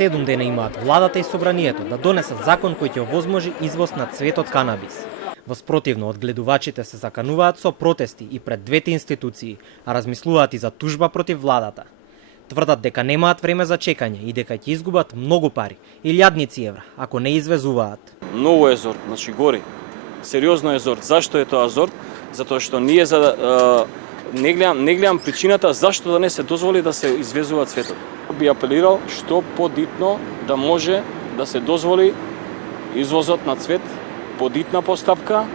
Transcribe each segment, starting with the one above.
7 дена имаат владата и собранието да донесат закон кој ќе овозможи извоз на цветот канабис. Во спротивно, одгледувачите се закануваат со протести и пред двете институции, а размислуваат и за тужба против владата. Тврдат дека немаат време за чекање и дека ќе изгубат многу пари, илјадници евра, ако не извезуваат. Многу е зорт, значи гори. Сериозно е зорт. Зашто е тоа зорт? Затоа што ние не гледам причината зашто да не се дозволи да се извезува цветот. Би апелирал што подитно да може да се дозволи извозот на цвет, подитна постапка.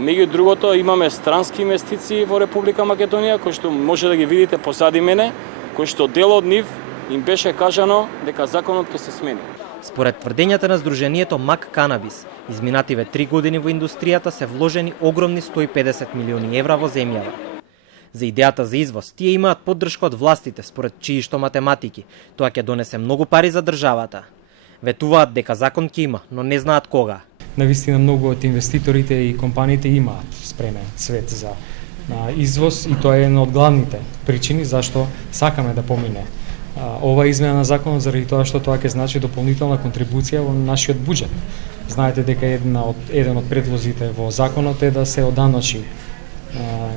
Меѓу другото имаме странски инвестиции во Република Македонија, кои што може да ги видите позади мене, кои што дел од нив им беше кажано дека законот ќе се смени. Според тврдењата на Сдруженијето МАК Канабис, изминативе 3 години во индустријата се вложени огромни 150 милиони евра во земјава. За идејата за извоз, тие имаат поддршка од властите, според чии што математики. Тоа ќе донесе многу пари за државата. Ветуваат дека закон ќе има, но не знаат кога. Навистина многу од инвеститорите и компаниите имаат спремен цвет за извоз и тоа е една од главните причини зашто сакаме да помине ова измена на законот, заради тоа што тоа ќе значи дополнителна контрибуција во нашиот буџет. Знаете дека еден од предлозите во законот е да се оданочи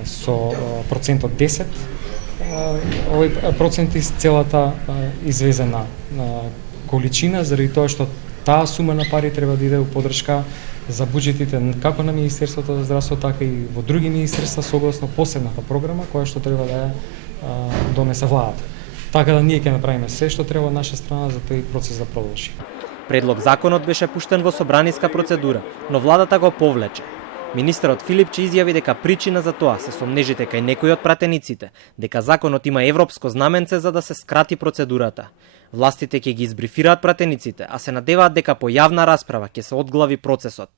со процентот 10 овој процент из целата извезена количина, заради тоа што таа сума на пари треба да иде во поддршка за буџетите како на Министерството за здравство, така и во други министерства согласно посебната програма која што треба да ја донесе владата. Така да ние ќе направиме се што треба од наша страна за тој процес да продолжи. Предлог законот беше пуштен во собраниска процедура, но владата го повлече. Министерот Филипче изјави дека причина за тоа се сомнежите кај некои од пратениците, дека законот има европско знаменце за да се скрати процедурата. Властите ќе ги избрифираат пратениците, а се надеваат дека по јавна расправа ќе се одглави процесот.